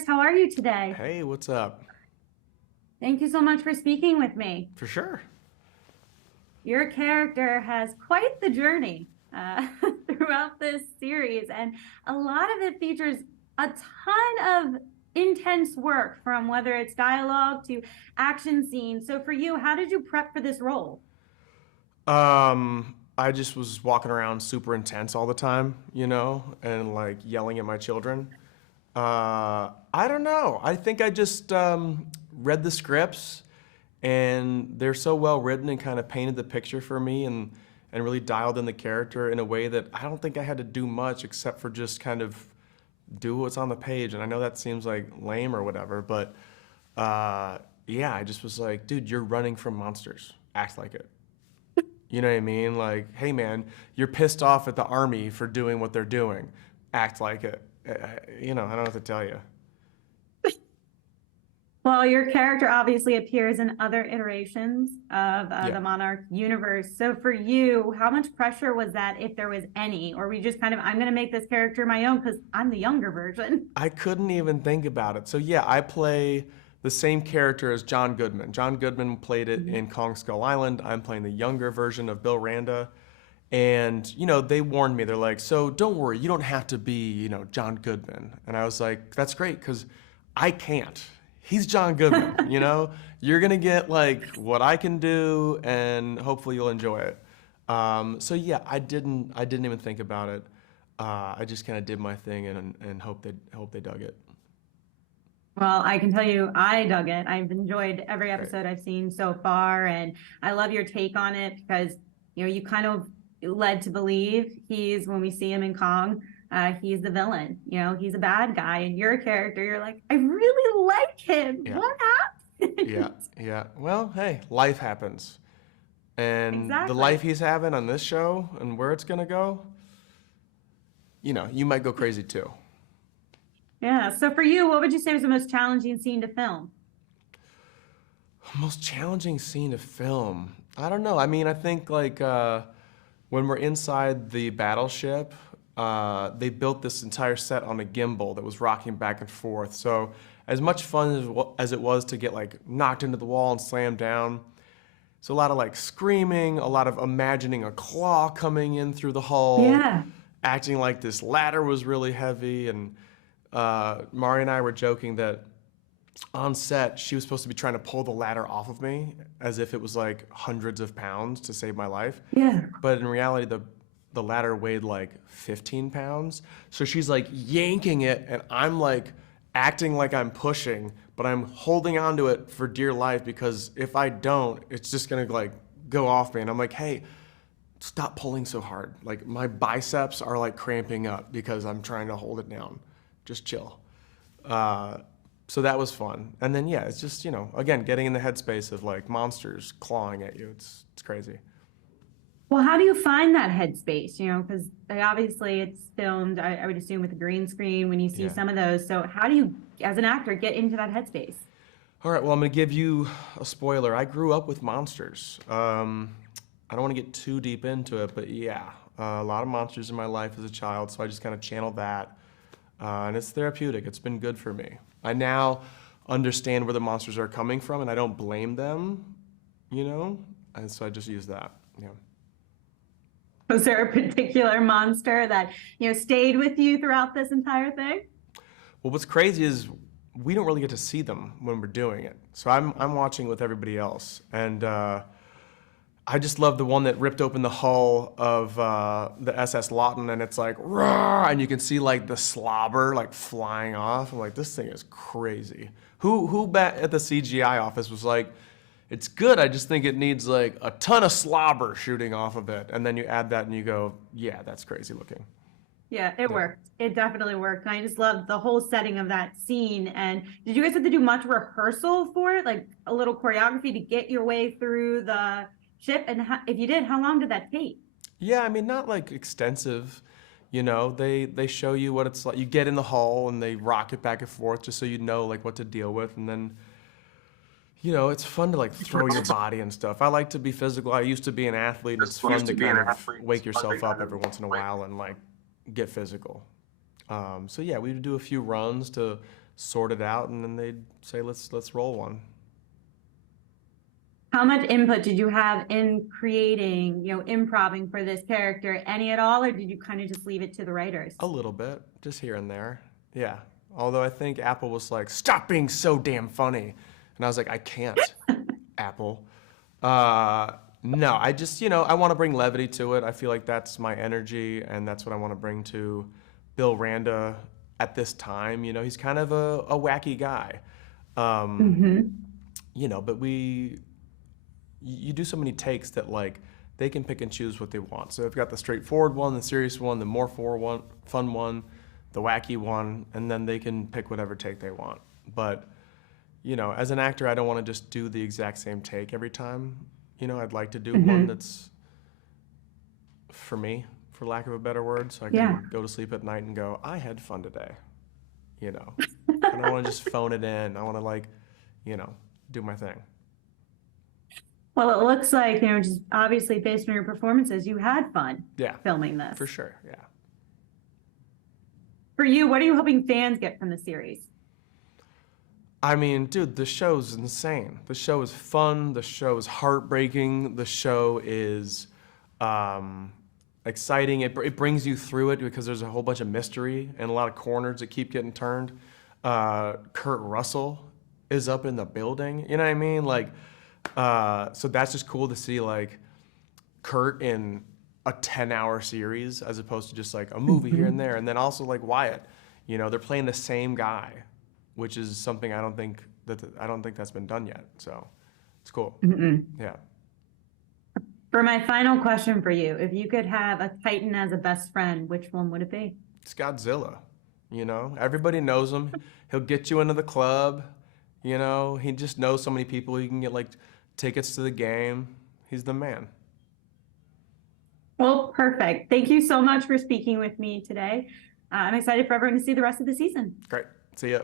Chris. How are you today? Hey, what's up? Thank you so much for speaking with me. For sure. Your character has quite the journey throughout this series, and a lot of it features a ton of intense work from whether it's dialogue to action scenes. So, for you, how did you prep for this role? I just was walking around super intense all the time, and like yelling at my children. I don't know. I think I just read the scripts, and they're so well written and kind of painted the picture for me, and really dialed in the character in a way that I don't think I had to do much except for just kind of do what's on the page. And I know that seems like lame or whatever, but yeah, I just was like, dude, you're running from monsters. Act like it. You know what I mean? Like, hey man, you're pissed off at the army for doing what they're doing. Act like it. I don't know what to tell you. Well, your character obviously appears in other iterations of Yeah. the Monarch universe. So, for you, how much pressure was that, if there was any? Or were you just kind of, I'm going to make this character my own because I'm the younger version? I couldn't even think about it. So yeah, I play the same character as John Goodman. John Goodman played it in Kong Skull Island. I'm playing the younger version of Bill Randa. And, they warned me. They're like, so don't worry, you don't have to be, John Goodman. And I was like, that's great, because I can't. He's John Goodman, You're gonna get like what I can do, and hopefully you'll enjoy it. So yeah, I didn't even think about it. I just kind of did my thing and hope they dug it. Well, I can tell you, I dug it. I've enjoyed every Great. episode I've seen so far, and I love your take on it because you kind of led to believe when we see him in Kong, he's the villain. He's a bad guy, and your character, you're like, I really like him. Yeah, What yeah, happened? yeah. Well, hey, life happens, and the life Exactly. he's having on this show and where it's gonna go, you might go crazy too. Yeah. So for you, what would you say was the most challenging scene to film? Most challenging scene to film. I don't know. I mean, I think like when we're inside the battleship, they built this entire set on a gimbal that was rocking back and forth. So as much fun as it was to get like knocked into the wall and slammed down, so a lot of like screaming, a lot of imagining a claw coming in through the hull, Yeah. acting like this ladder was really heavy, and Mari and I were joking that on set, she was supposed to be trying to pull the ladder off of me as if it was like hundreds of pounds to save my life. Yeah. But in reality, the ladder weighed like 15 pounds. So she's like yanking it, and I'm like acting like I'm pushing, but I'm holding onto it for dear life, because if I don't, it's just gonna like go off me. And I'm like, hey, stop pulling so hard. Like my biceps are like cramping up because I'm trying to hold it down. Just chill. Uh, so that was fun. And then yeah, it's just, again, getting in the headspace of like monsters clawing at you. It's crazy. Well, how do you find that headspace? Because obviously it's filmed, I would assume, with a green screen when you see Yeah. some of those. So how do you, as an actor, get into that headspace? All right, well, I'm gonna give you a spoiler. I grew up with monsters. I don't want to get too deep into it, but yeah, a lot of monsters in my life as a child, so I just kind of channel that, and it's therapeutic. It's been good for me. I now understand where the monsters are coming from, and I don't blame them, and so I just use that. Yeah. Was there a particular monster that, stayed with you throughout this entire thing? Well, what's crazy is we don't really get to see them when we're doing it. So I'm watching with everybody else, and I just love the one that ripped open the hull of the SS Lawton, and it's like roar, and you can see like the slobber like flying off. I'm like, this thing is crazy. Who back at the CGI office was like, it's good. I just think it needs like a ton of slobber shooting off of it, and then you add that and you go, yeah, that's crazy looking. Yeah, it Yeah. worked. It definitely worked. And I just loved the whole setting of that scene. And did you guys have to do much rehearsal for it? Like a little choreography to get your way through the ship? And if you did, how long did that take? Yeah, I mean, not like extensive. They show you what it's like. You get in the hull and they rock it back and forth just so you know like what to deal with. And then, it's fun to like throw your body and stuff. I like to be physical. I used to be an athlete, and it's fun to kind of wake yourself up every once in a while and like get physical. So yeah, we would do a few runs to sort it out, and then they'd say, let's roll one. How much input did you have in creating, improving for this character? Any at all, or did you kind of just leave it to the writers? A little bit, just here and there. Yeah. Although I think Apple was like, stop being so damn funny. And I was like, I can't, Apple. No, I just, I want to bring levity to it. I feel like that's my energy, and that's what I want to bring to Bill Randa at this time. He's kind of a wacky guy. But you do so many takes that like they can pick and choose what they want. So they've got the straightforward one, the serious one, the more fun one, the wacky one, and then they can pick whatever take they want. But as an actor, I don't want to just do the exact same take every time. I'd like to do one that's for me, for lack of a better word, so I can go to sleep at night and go, I had fun today. I don't want to just phone it in. I want to do my thing. Well, it looks like, just obviously based on your performances, you had fun filming this. For sure, yeah. For you, what are you hoping fans get from the series? I mean, dude, the show's insane. The show is fun. The show is heartbreaking. The show is exciting. It brings you through it because there's a whole bunch of mystery and a lot of corners that keep getting turned. Kurt Russell is up in the building. You know what I mean? So that's just cool to see Kurt in a 10-hour series as opposed to just a movie here and there. And then also Wyatt, they're playing the same guy, which is something I don't think that's been done yet. So it's cool. Yeah. For my final question for you, if you could have a Titan as a best friend, which one would it be? It's Godzilla. Everybody knows him. He'll get you into the club. He just knows so many people. He can get tickets to the game. He's the man. Well, perfect. Thank you so much for speaking with me today. I'm excited for everyone to see the rest of the season. Great. See ya.